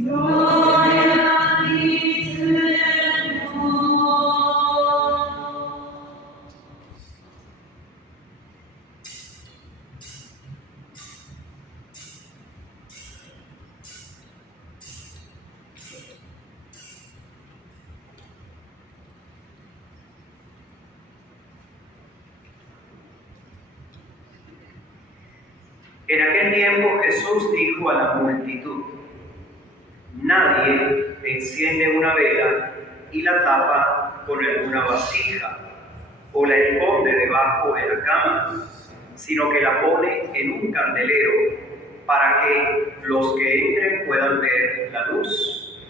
Gloria a ti, Señor. En aquel tiempo Jesús dijo a la multitud: nadie enciende una vela y la tapa con alguna vasija o la esconde debajo de la cama, sino que la pone en un candelero para que los que entren puedan ver la luz.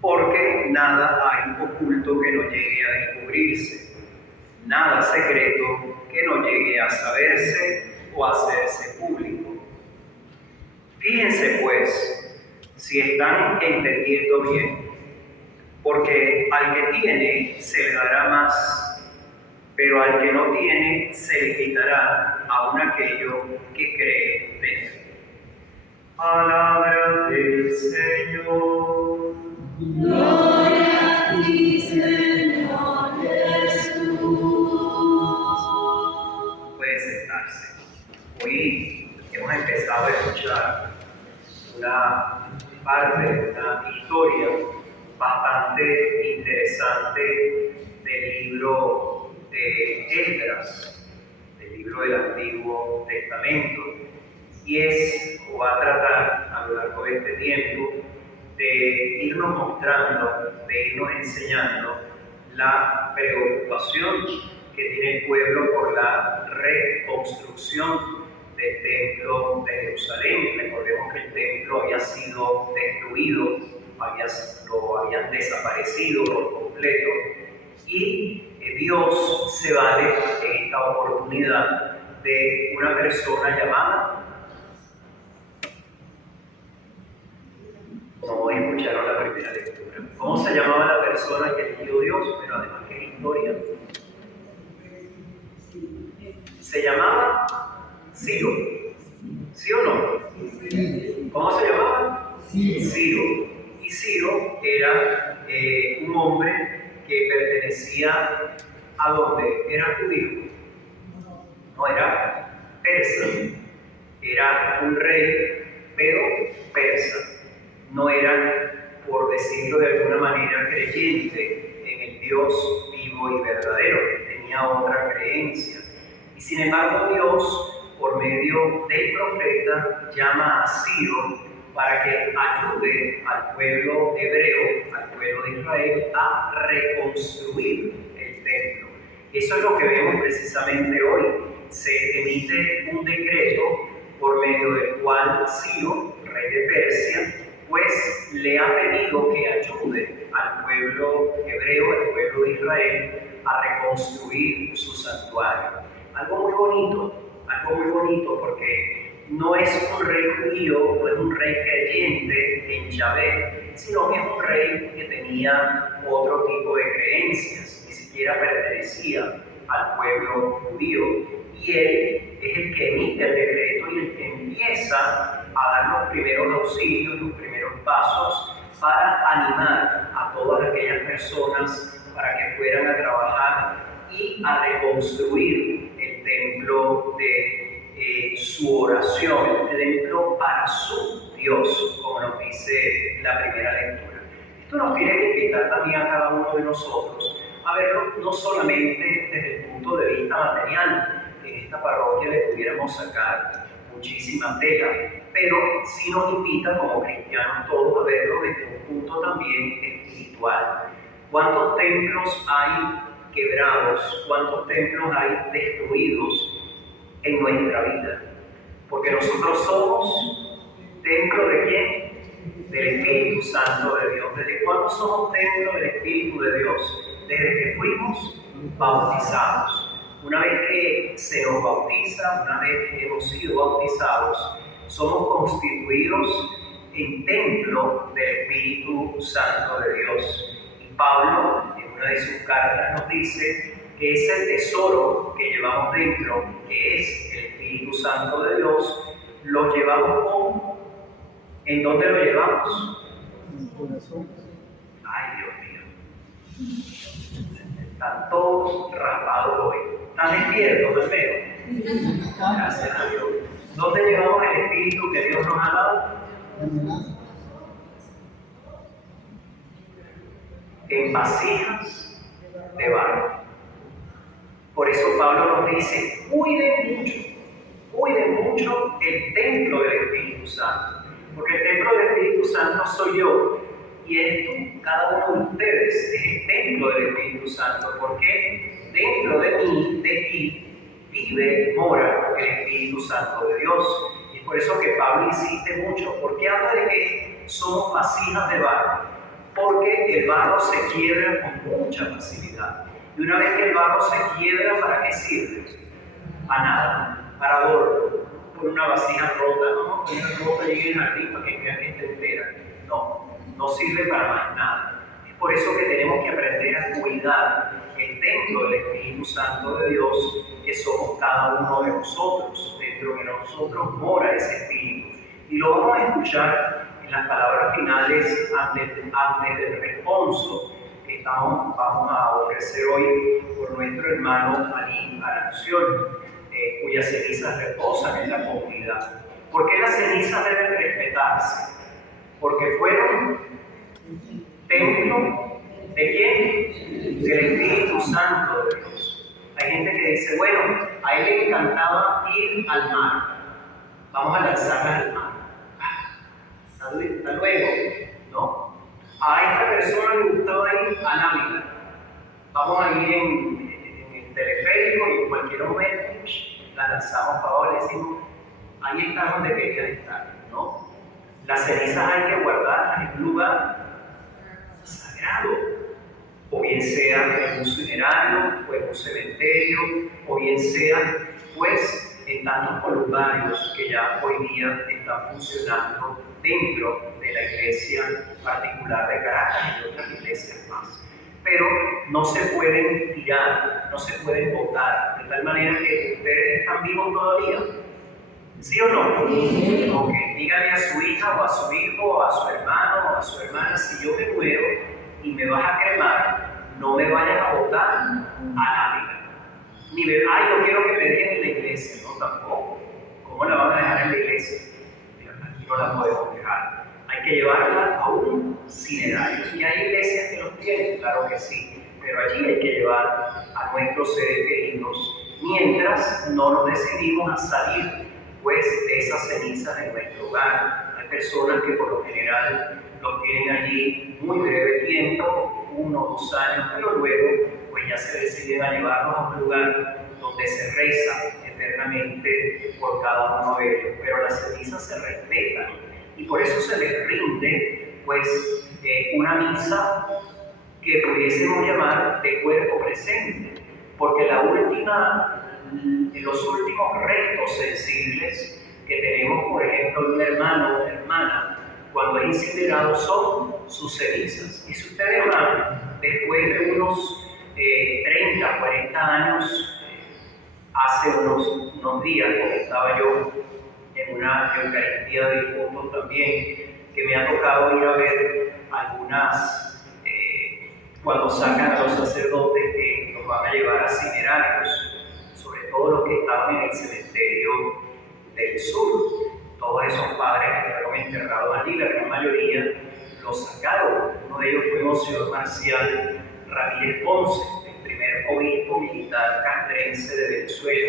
Porque nada hay oculto que no llegue a descubrirse, nada secreto que no llegue a saberse o hacerse público. Fíjense pues si están entendiendo bien, porque al que tiene se le dará más, pero al que no tiene se le quitará aún aquello que cree tener. Palabra del Señor. Gloria a ti, Señor Jesús. Pueden sentarse. Hoy hemos empezado a escuchar una parte, una historia bastante interesante del libro de Esdras, del libro del Antiguo Testamento, y va a tratar a lo largo de este tiempo de irnos mostrando, de irnos enseñando la preocupación que tiene el pueblo por la reconstrucción del templo de Jerusalén. Recordemos que el templo había sido destruido, lo habían desaparecido por completo, y Dios se vale en esta oportunidad de una persona llamada, no escucharon la primera lectura. ¿Cómo se llamaba la persona que eligió Dios? Pero además que es historia. Se llamaba Ciro. ¿Sí o no? ¿Cómo se llamaba? Ciro. Y Ciro era un hombre que pertenecía ¿a dónde? ¿Era judío? No, era persa. Era un rey, pero persa. No era, por decirlo de alguna manera, creyente en el Dios vivo y verdadero. Tenía otra creencia. Y sin embargo Dios, por medio del profeta, llama a Ciro para que ayude al pueblo hebreo, al pueblo de Israel, a reconstruir el templo. Eso es lo que vemos precisamente hoy. Se emite un decreto por medio del cual Ciro, rey de Persia, pues le ha pedido que ayude al pueblo hebreo, al pueblo de Israel, a reconstruir su santuario. Algo muy bonito porque no es un rey judío, no es un rey creyente en Yahvé, sino que es un rey que tenía otro tipo de creencias, ni siquiera pertenecía al pueblo judío. Y él es el que emite el decreto y el que empieza a dar los primeros auxilios, los primeros pasos para animar a todas aquellas personas para que fueran a trabajar y a reconstruir el templo de su oración, el templo para su Dios, como nos dice la primera lectura. Esto nos tiene que invitar también a cada uno de nosotros a verlo no solamente desde el punto de vista material. En esta parroquia le pudiéramos sacar muchísimas telas, pero sí nos invita como cristianos todos a verlo desde un punto también espiritual. ¿Cuántos templos hay quebrados? ¿Cuántos templos hay destruidos en nuestra vida? Porque nosotros somos templo ¿de quién? Del Espíritu Santo de Dios. ¿Desde cuándo somos templo del Espíritu de Dios? Desde que fuimos bautizados. Una vez que se nos bautiza, una vez que hemos sido bautizados, somos constituidos en templo del Espíritu Santo de Dios. Y Pablo, en una de sus cartas, nos dice que ese tesoro que llevamos dentro, que es el Espíritu Santo de Dios, lo llevamos como ¿En dónde lo llevamos? En el corazón. Ay, Dios mío. Están todos raspados hoy. ¿Están despiertos, hermano? Gracias a Dios. ¿Dónde llevamos el Espíritu que Dios nos ha dado? En el alma. En vasijas de barro. Por eso Pablo nos dice, cuiden mucho el templo del Espíritu Santo. Porque el templo del Espíritu Santo soy yo y eres tú, cada uno de ustedes es el templo del Espíritu Santo. Porque dentro de mí, de ti, vive, mora el Espíritu Santo de Dios. Y es por eso que Pablo insiste mucho. ¿Por qué habla de que somos vasijas de barro? Porque el barro se quiebra con mucha facilidad. Y una vez que el barro se quiebra, ¿para qué sirve? A nada, para adorno. Por una vasija rota, no, con una rota llegue en el jardín para que crean que esté entera. No sirve para más nada. Es por eso que tenemos que aprender a cuidar el templo del Espíritu Santo de Dios, que somos cada uno de nosotros. Dentro de nosotros mora ese Espíritu. Y lo vamos a escuchar en las palabras finales antes del responso que vamos a ofrecer hoy por nuestro hermano Ali Aranción, cuyas cenizas reposan en la comunidad. ¿Por qué las cenizas deben respetarse? Porque fueron templo ¿de quién? Del Espíritu Santo de Dios. Hay gente que dice, bueno, a él le encantaba ir al mar. Vamos a lanzarlas al mar. Hasta luego, ¿no? A esta persona le gustaba ir a Ávila. Vamos a ir en el teleférico y en cualquier momento la lanzamos para abajo y le decimos, ahí está donde querían estar, ¿no? Las cenizas hay que guardarlas en un lugar sagrado, o bien sea en un funerario, o en un cementerio, o bien sea, pues, en tantos columbarios que ya hoy día están funcionando dentro de la iglesia particular de Caracas y otras iglesias más. Pero no se pueden tirar, no se pueden botar, de tal manera que ustedes están vivos todavía. ¿Sí o no? Sí. Ok, díganle a su hija o a su hijo o a su hermano o a su hermana, si yo me muero y me vas a cremar, no me vayas a botar a Ávila. Ni ver, yo quiero que me dejen en la iglesia, no, tampoco. ¿Cómo la van a dejar en la iglesia? Aquí no la podemos dejar. Hay que llevarla a un cinerario. Y hay iglesias que los tienen, claro que sí, pero allí hay que llevar a nuestros seres queridos mientras no nos decidimos a salir, pues, de esas cenizas en nuestro hogar. Hay personas que por lo general los tienen allí muy breve tiempo, 1 o 2 años, pero luego pues ya se deciden a llevarlos a un lugar donde se reza eternamente por cada uno de ellos. Pero las cenizas se respetan y por eso se les rinde pues una misa que pudiésemos llamar de cuerpo presente, porque los últimos restos sensibles que tenemos, por ejemplo, de un hermano o una hermana, cuando es incinerado, son sus cenizas. Y si ustedes van, después de unos 30, 40 años, hace unos días, estaba yo en una Eucaristía de difuntos también, que me ha tocado ir a ver algunas, cuando sacan a los sacerdotes que los van a llevar a cinerarios, sobre todo los que estaban en el cementerio del sur. Todos esos padres que fueron enterrados allí, la gran mayoría los sacaron. Uno de ellos fue Monseñor Marcial Ramírez Ponce, el primer obispo militar castrense de Venezuela.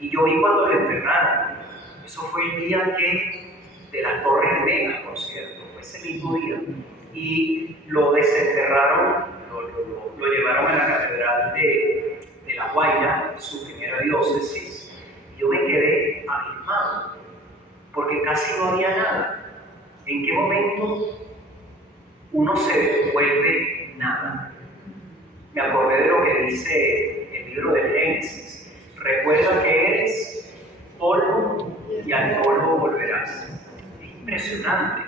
Y yo vi cuando lo enterraron. Eso fue el día de las Torres Gemelas, por cierto, fue ese mismo día. Y lo desenterraron, lo llevaron a la Catedral de La Guaira, su primera diócesis. Y yo me quedé abismado, porque casi no había nada. ¿En qué momento uno se vuelve nada? Me acordé de lo que dice el libro de Génesis. Recuerda que eres polvo y al polvo volverás. Es impresionante.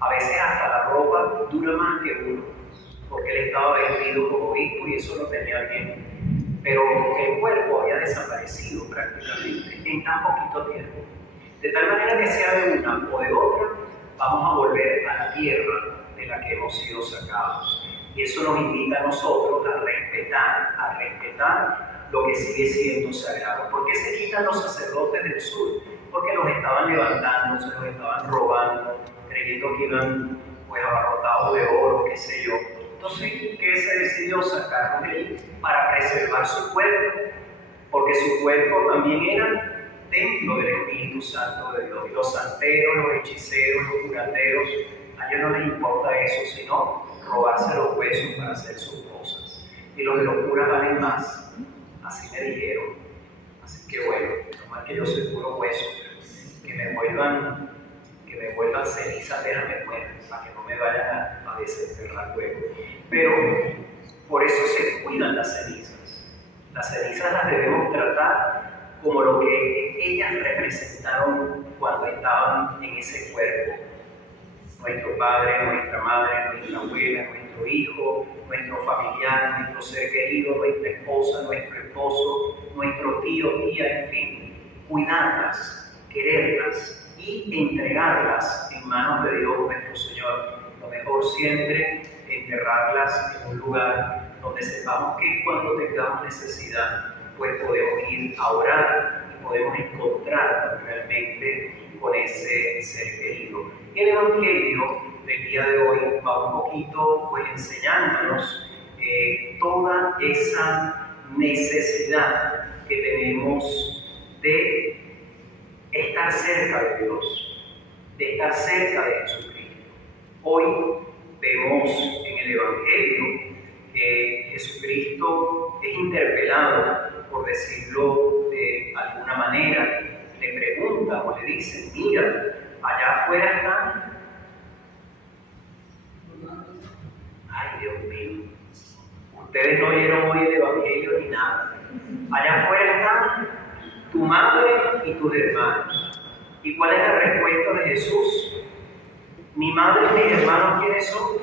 A veces hasta la ropa dura más que uno, porque él estaba vestido como obispo y eso lo tenía bien. Pero el cuerpo había desaparecido prácticamente en tan poquito tiempo. De tal manera que sea de una o de otra, vamos a volver a la tierra de la que hemos sido sacados. Y eso nos invita a nosotros a respetar lo que sigue siendo sagrado. ¿Por qué se quitan los sacerdotes del sur? Porque los estaban levantando, se los estaban robando, creyendo que iban pues abarrotados de oro, qué sé yo. Entonces, ¿qué se decidió? Sacarlos de ahí para preservar su cuerpo, porque su cuerpo también era templo del Espíritu Santo de Dios. Y los santeros, los hechiceros, los curanderos, a ellos no les importa eso, sino robarse los huesos para hacer sus cosas. Y los de los curas valen más, así me dijeron. Así que bueno, nomás que yo soy puro hueso, que me vuelvan cenizas, déjame muerto, para que no me vayan a desenterrar luego. Pero por eso se cuidan las cenizas. Las cenizas las debemos tratar como lo que ellas representaron cuando estaban en ese cuerpo. Nuestro padre, nuestra madre, nuestra abuela, nuestro hijo, nuestro familiar, nuestro ser querido, nuestra esposa, nuestro esposo, nuestro tío, tía, en fin. Cuidarlas, quererlas y entregarlas en manos de Dios nuestro Señor. Lo mejor siempre enterrarlas en un lugar donde sepamos que cuando tengamos necesidad, pues podemos ir a orar y podemos encontrarnos realmente con ese ser querido. Y el Evangelio del día de hoy va un poquito pues enseñándonos toda esa necesidad que tenemos de estar cerca de Dios, de estar cerca de Jesucristo. Hoy vemos en el Evangelio que Jesucristo es interpelado, por decirlo de alguna manera, le pregunta o le dice, mira, allá afuera están. Ay, Dios mío, ustedes no oyeron hoy el Evangelio ni nada. Allá afuera están tu madre y tus hermanos. ¿Y cuál es la respuesta de Jesús? Mi madre y mis hermanos, ¿quiénes son?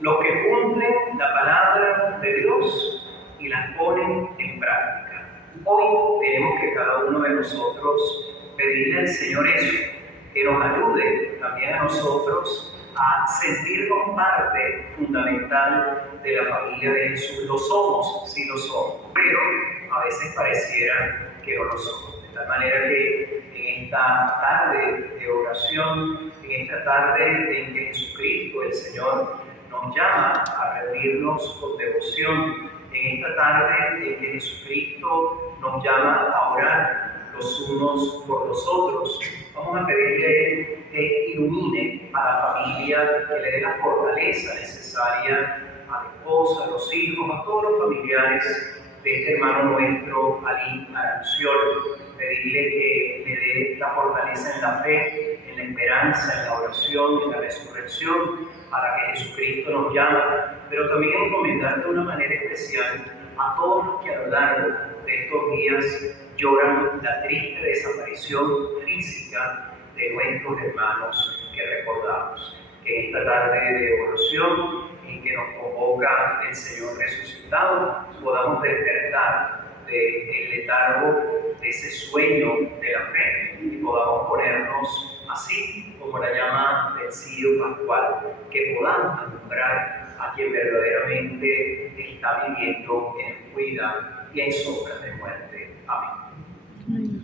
Los que cumplen la palabra de Dios y las ponen en práctica. Hoy tenemos que cada uno de nosotros pedirle al Señor eso, que nos ayude también a nosotros a sentirnos parte fundamental de la familia de Jesús. Lo somos, sí lo somos, pero a veces pareciera que no lo somos. De tal manera que en esta tarde de oración, en esta tarde en que Jesucristo, el Señor, nos llama a reunirnos con devoción, en esta tarde en que Jesucristo nos llama a orar los unos por los otros, vamos a pedirle a Él que ilumine a la familia, que le dé la fortaleza necesaria a la esposa, a los hijos, a todos los familiares de este hermano nuestro, Ali Aranciol. Pedirle que le dé la fortaleza en la fe, en la esperanza, en la oración, en la resurrección, para que Jesucristo nos llame, pero también encomendar de una manera especial a todos los que a lo largo de estos días lloran la triste desaparición física de nuestros hermanos que recordamos. Que en esta tarde de oración en que nos convoca el Señor resucitado, podamos despertar del letargo, de ese sueño de la fe, y podamos ponernos así como la llama del cirio pascual, que podamos alumbrar a quien verdaderamente está viviendo en oscuridad y en sombras de muerte. Amén.